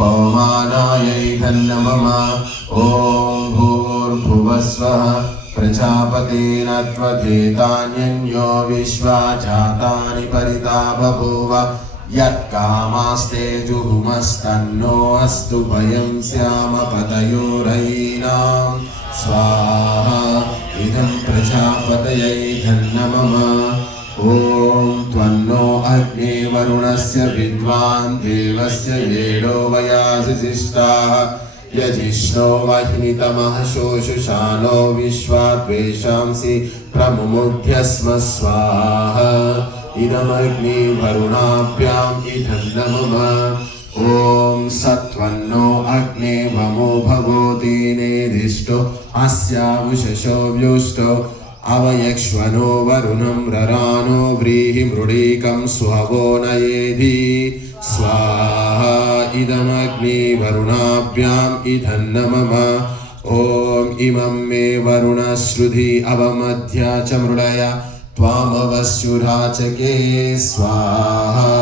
पवमानायै धन्नमः ॐ भूर्भुवस्वः प्रजापतेन त्वधेतान्यो विश्वा जातानि परिता बभूव यत्कामास्ते जुहुमस्तन्नो अस्तु वयं स्याम पतयोरयीनां स्वाहा इदं प्रजापतये धन्नमः ॐ त्वन्नो अग्ने वरुणस्य विद्वान् देवस्य येडो वयासिष्टाः यजिष्णो वह्नितमः शोषुषाणो विश्वाद्वेषांसि प्रमुमुढ्यस्म स्वाहा इदमग्नि वरुणाभ्याम् इधन्नमः ॐ सत्वन्नो अग्ने वमो भगोति नेदिष्टो अस्यावुषशो व्युष्टो अवयक्ष्वनो वरुणं ररानो व्रीहिमृडीकं स्ववो नयेधि स्वाहा इदमग्नि वरुणाभ्याम् इधन्नमः ॐ इमं मे वरुणश्रुधि अवमध्या च मृडय त्वामवस्युराचके स्वाहा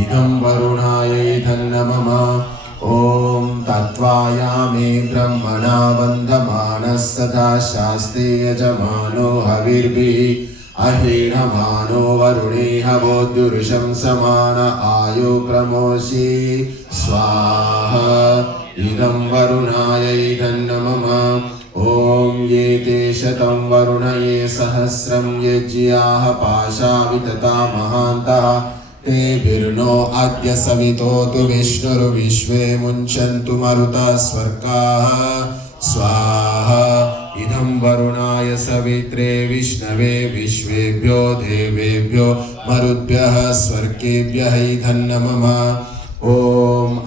इदं वरुणाय इधन्नमः ॐ तत्त्वायामे ब्रह्मणा वन्दमानः सदा शास्ते यजमानो हविर्भिः अहीनमानो वरुणे हवोद्युरुषं समान आयो प्रमोषि स्वाहा इदं वरुणाय इदन्नमः ॐ ये ते शतं वरुणये सहस्रं यज्ञाः पाशा वितता महान्तः तेभिर्नो अद्य सवितोतु विष्णुर्विश्वे मुञ्चन्तु मरुतः स्वर्गाः स्वाहा इदं वरुणाय सवित्रे विष्णवे विश्वेभ्यो देवेभ्यो मरुद्भ्यः स्वर्गेभ्यः इदं नमः ॐ